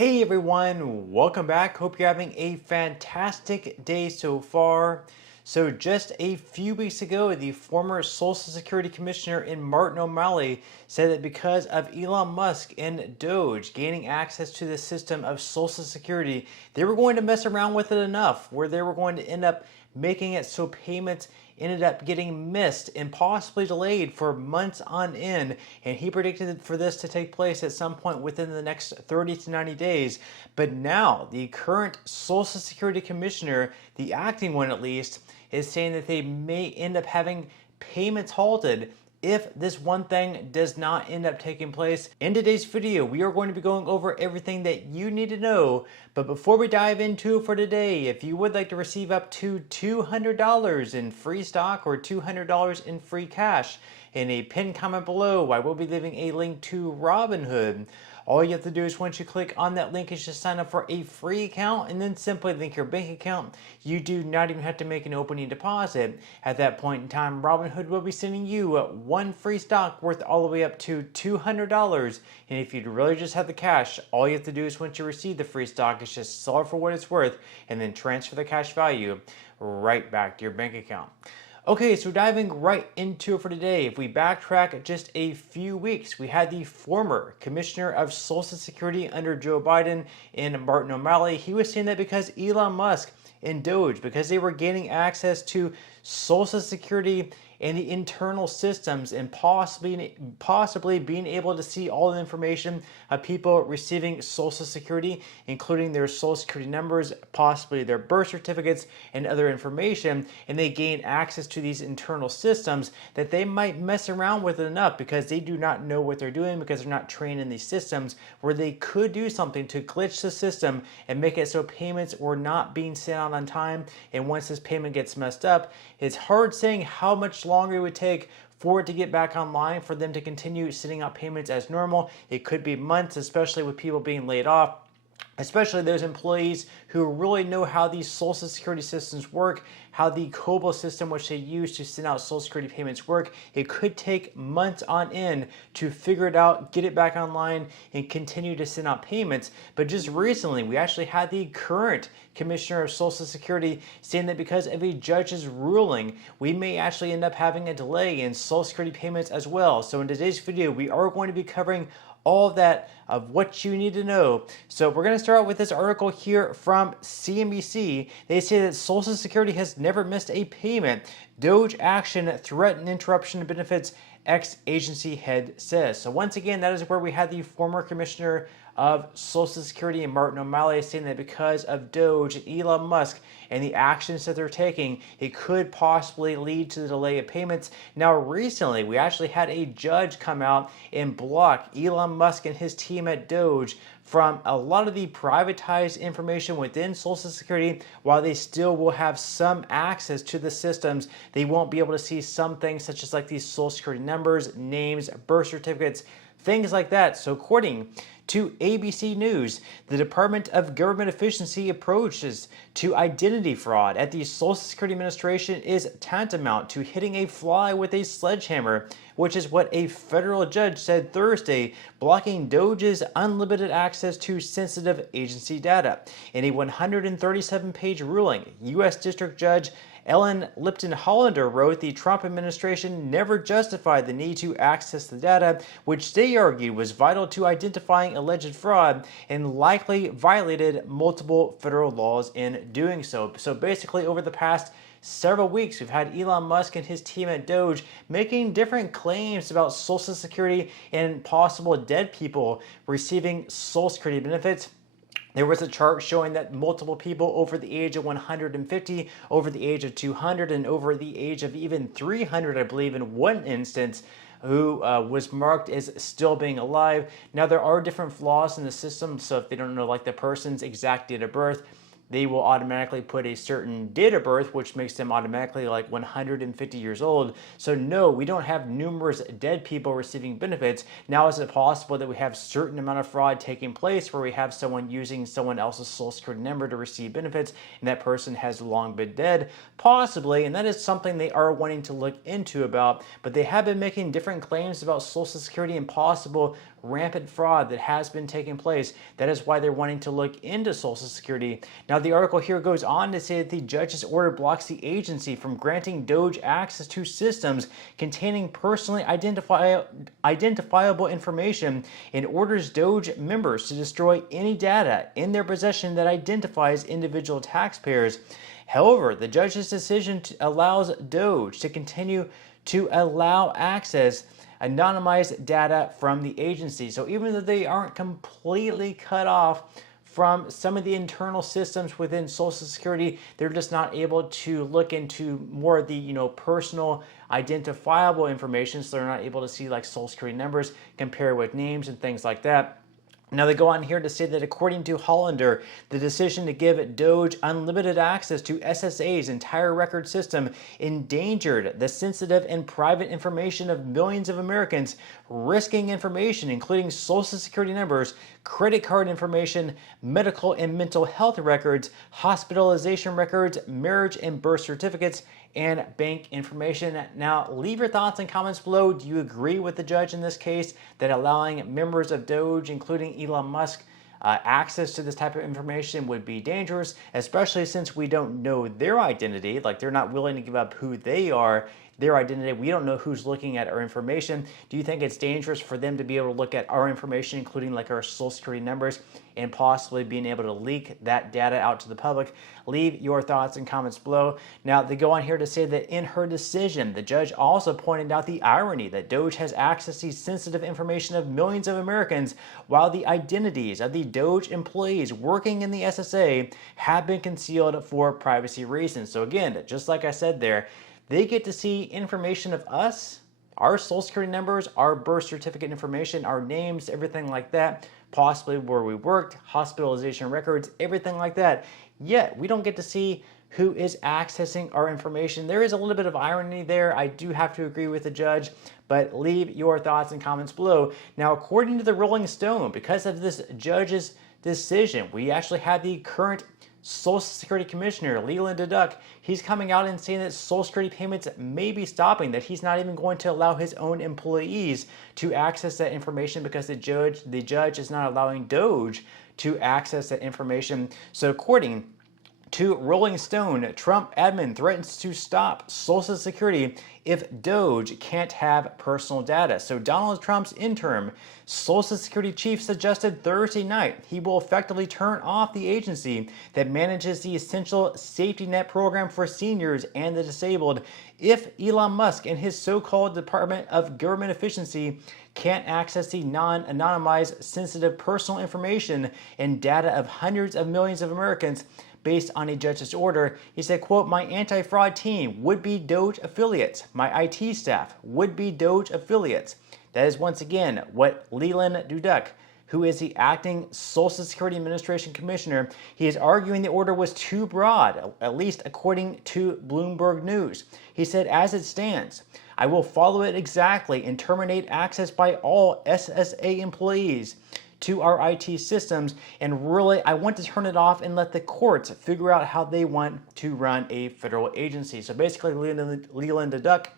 Hey everyone, welcome back. Hope you're having a fantastic day so far. So, just a few weeks ago, the former Social Security Commissioner in Martin O'Malley said that because of Elon Musk and Doge gaining access to the system of Social Security, they were going to mess around with it enough where they were going to end up making it so payments ended up getting missed and possibly delayed for months on end. And he predicted for this to take place at some point within the next 30 to 90 days. But now, the current Social Security Commissioner, the acting one at least, is saying that they may end up having payments halted if this one thing does not end up taking place. In today's video, we are going to be going over everything that you need to know. But before we dive into it for today, if you would like to receive up to $200 in free stock or $200 in free cash, in a pinned comment below, I will be leaving a link to Robinhood. All you have to do is once you click on that link is just sign up for a free account and then simply link your bank account. You do not even have to make an opening deposit. At that point in time, Robinhood will be sending you one free stock worth all the way up to $200. And if you'd really just have the cash, all you have to do is once you receive the free stock is just sell it for what it's worth and then transfer the cash value right back to your bank account. Okay, so diving right into it for today, if we backtrack just a few weeks, we had the former Commissioner of Social Security under Joe Biden in Martin O'Malley. He was saying that because Elon Musk and Doge, because they were gaining access to Social Security and the internal systems and possibly being able to see all the information of people receiving Social Security, including their Social Security numbers, possibly their birth certificates and other information, and they gain access to these internal systems, that they might mess around with it enough because they do not know what they're doing, because they're not trained in these systems, where they could do something to glitch the system and make it so payments were not being sent out on time. And once this payment gets messed up, it's hard saying how much longer it would take for it to get back online, for them to continue sending out payments as normal. It could be months, especially with people being laid off, especially those employees who really know how these Social Security systems work, how the COBOL system which they use to send out Social Security payments work. It could take months on end to figure it out, get it back online, and continue to send out payments. But just recently, we actually had the current Commissioner of Social Security saying that because of a judge's ruling, we may actually end up having a delay in Social Security payments as well. So in today's video, we are going to be covering all of that of what you need to know. So we're going to start out with this article here from CNBC. They say that Social Security has never missed a payment. Doge action threaten interruption of benefits, ex-agency head says. So once again, that is where we had the former commissioner of Social Security and Martin O'Malley saying that because of Doge and Elon Musk and the actions that they're taking, it could possibly lead to the delay of payments. Now, recently, we actually had a judge come out and block Elon Musk and his team at Doge from a lot of the privatized information within Social Security. While they still will have some access to the systems, they won't be able to see some things such as like these Social Security numbers, names, birth certificates, things like that. So according to ABC News, the Department of Government Efficiency approaches to identity fraud at the Social Security Administration is tantamount to hitting a fly with a sledgehammer, which is what a federal judge said Thursday, blocking Doge's unlimited access to sensitive agency data. In a 137-page ruling, U.S. District Judge Ellen Lipton Hollander wrote the Trump administration never justified the need to access the data, which they argued was vital to identifying alleged fraud and likely violated multiple federal laws in doing so. So basically, over the past several weeks, we've had Elon Musk and his team at Doge making different claims about Social Security and possible dead people receiving Social Security benefits. There was a chart showing that multiple people over the age of 150, over the age of 200, and over the age of even 300, I believe, in one instance, who was marked as still being alive. Now, there are different flaws in the system, so if they don't know like the person's exact date of birth, they will automatically put a certain date of birth, which makes them automatically like 150 years old. So no, we don't have numerous dead people receiving benefits. Now, is it possible that we have certain amount of fraud taking place where we have someone using someone else's Social Security number to receive benefits and that person has long been dead? Possibly, and that is something they are wanting to look into about, but they have been making different claims about Social Security and possible rampant fraud that has been taking place. That is why they're wanting to look into Social Security. Now, the article here goes on to say that the judge's order blocks the agency from granting DOJ access to systems containing personally identifiable information and orders DOJ members to destroy any data in their possession that identifies individual taxpayers. However, the judge's decision allows DOJ to continue to allow access anonymized data from the agency. So even though they aren't completely cut off from some of the internal systems within Social Security, they're just not able to look into more of the personal identifiable information. So they're not able to see like Social Security numbers, compare with names and things like that. Now, they go on here to say that according to Hollander, the decision to give DOJ unlimited access to SSA's entire record system endangered the sensitive and private information of millions of Americans, risking information including Social Security numbers, credit card information, medical and mental health records, hospitalization records, marriage and birth certificates, and bank information. Now, leave your thoughts and comments below. Do you agree with the judge in this case that allowing members of DOJ, including Elon Musk, access to this type of information would be dangerous, especially since we don't know their identity? Like, they're not willing to give up who they are, their identity. We don't know who's looking at our information. Do you think it's dangerous for them to be able to look at our information, including like our Social Security numbers, and possibly being able to leak that data out to the public? Leave your thoughts and comments below. Now, they go on here to say that in her decision, the judge also pointed out the irony that DOJ has access to sensitive information of millions of Americans, while the identities of the DOJ employees working in the SSA have been concealed for privacy reasons. So again, just like I said there, they get to see information of us, our Social Security numbers, our birth certificate information, our names, everything like that, possibly where we worked, hospitalization records, everything like that. Yet, we don't get to see who is accessing our information. There is a little bit of irony there. I do have to agree with the judge, but leave your thoughts and comments below. Now, according to the Rolling Stone, because of this judge's decision, we actually have the current Social Security Commissioner, Leland DeDuck. He's coming out and saying that Social Security payments may be stopping, that he's not even going to allow his own employees to access that information because the judge is not allowing DOJ to access that information. So according to Rolling Stone, Trump admin threatens to stop Social Security if DOJ can't have personal data. So Donald Trump's interim Social Security chief suggested Thursday night he will effectively turn off the agency that manages the essential safety net program for seniors and the disabled if Elon Musk and his so-called Department of Government Efficiency can't access the non-anonymized sensitive personal information and data of hundreds of millions of Americans based on a judge's order. He said, quote, "My anti-fraud team would be DOJ affiliates. My IT staff would be DOJ affiliates." That is once again what Leland DeDuck, who is the acting Social Security Administration Commissioner, he is arguing the order was too broad, at least according to Bloomberg News. He said, "As it stands, I will follow it exactly and terminate access by all SSA employees to our IT systems, and really I want to turn it off and let the courts figure out how they want to run a federal agency." So basically, Leland DeDuck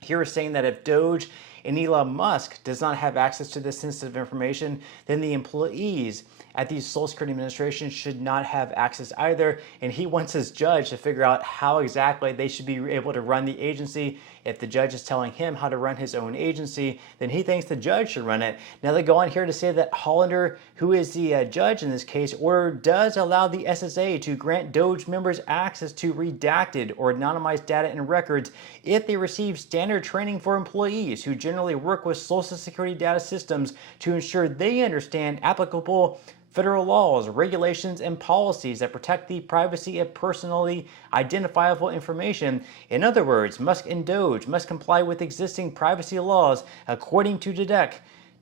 here is saying that if DOJ and Elon Musk does not have access to this sensitive information, then the employees at the Social Security Administration should not have access either. And he wants his judge to figure out how exactly they should be able to run the agency. If the judge is telling him how to run his own agency, then he thinks the judge should run it. Now they go on here to say that Hollander, who is the judge in this case, order does allow the SSA to grant DOJ members access to redacted or anonymized data and records if they receive standard training for employees who generally work with Social Security data systems to ensure they understand applicable federal laws, regulations, and policies that protect the privacy of personally identifiable information. In other words, Musk and DOJ must comply with existing privacy laws. According to DeDuck,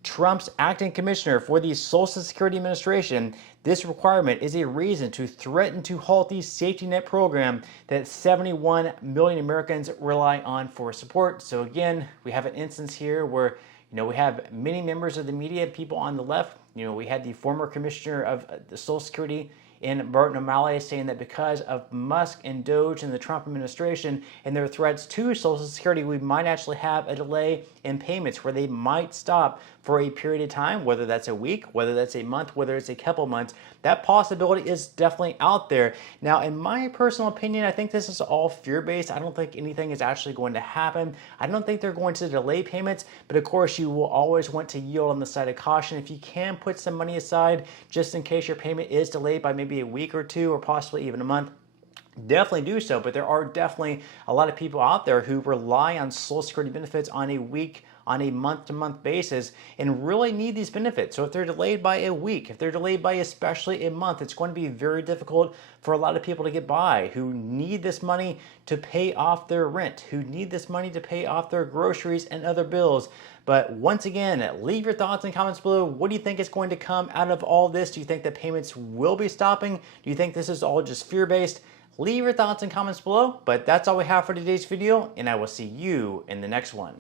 Trump's acting commissioner for the Social Security Administration, this requirement is a reason to threaten to halt the safety net program that 71 million Americans rely on for support. So again, we have an instance here where we have many members of the media, people on the left. We had the former commissioner of the Social Security in Martin O'Malley saying that because of Musk and DOJ and the Trump administration and their threats to Social Security, we might actually have a delay in payments where they might stop for a period of time, whether that's a week, whether that's a month, whether it's a couple months. That possibility is definitely out there. Now, in my personal opinion, I think this is all fear-based. I don't think anything is actually going to happen. I don't think they're going to delay payments, but of course you will always want to yield on the side of caution. If you can put some money aside just in case your payment is delayed by maybe a week or two or possibly even a month, definitely do so. But there are definitely a lot of people out there who rely on Social Security benefits on a week, on a month-to-month basis and really need these benefits. So if they're delayed by a week, if they're delayed by especially a month, it's going to be very difficult for a lot of people to get by who need this money to pay off their rent, who need this money to pay off their groceries and other bills. But once again, leave your thoughts and comments below. What do you think is going to come out of all this? Do you think that payments will be stopping? Do you think this is all just fear-based? Leave your thoughts and comments below, but that's all we have for today's video, and I will see you in the next one.